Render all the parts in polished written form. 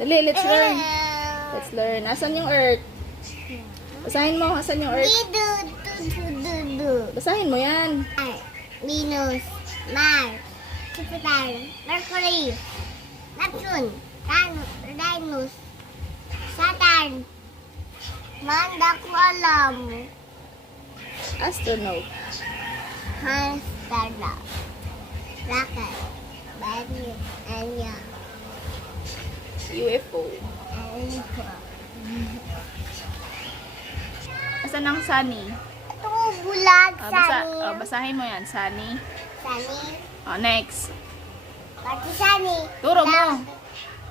Dali, let's learn. Let's learn. Asan yung earth? Basahin mo, asan yung earth? Basahin mo yan. Venus, Mars, Jupiter, Mercury, Neptune, Uranus, Saturn. Manda ko alam. Astronaut. Astronaut. Rocket. Battery. Anya. UFO. Asan ang sunny? Ito bulag, Sunny. Basahin mo yan, sunny. Sunny. Next. Pati Sunny. Turo mo.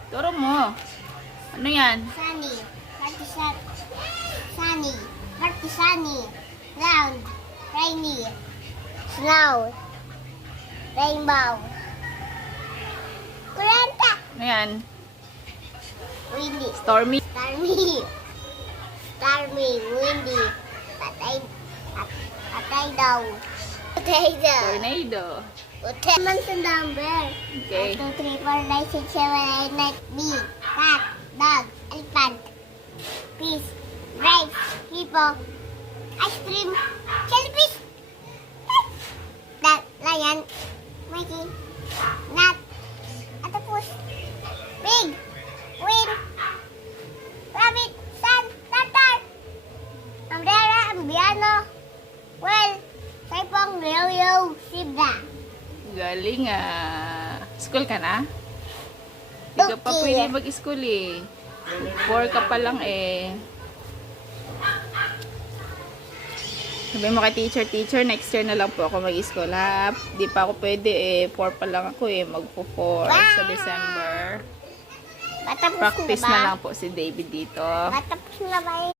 Turo mo. Ano yan? Sunny. Pati Sunny. Pati Sunny. Round. Rainy. Snow. Rainbow. Kuranta. Ano yan? Windy. Stormy. Stormy. Stormy. Windy. Patay daw. Patay daw. Tornado. Patay. Naman sa number. Okay. 1, 2, 3, 4, 5, 6, 7, 8, 9, B. Cat. Dog. Elephant. Fish. Rice. Hippo. Ice cream. Jellyfish. Lion. Monkey. Nut. Octopus. Pig. Queen. Rabbit. Sun. Tartar. Umbrella. Ambiano. Well. Saipong. Yo-yo. Zebra. Galing ah. School ka na? Hindi ka pa Okay. pwede mag-school eh. 4 ka pa lang eh. Sabi mo kay teacher, next year na lang po ako mag-school ha. Di pa ako pwede eh. 4 pa lang ako eh. Magpo-4 sa December. Matapos Practice na ba? na lang po si David dito. Matapos na ba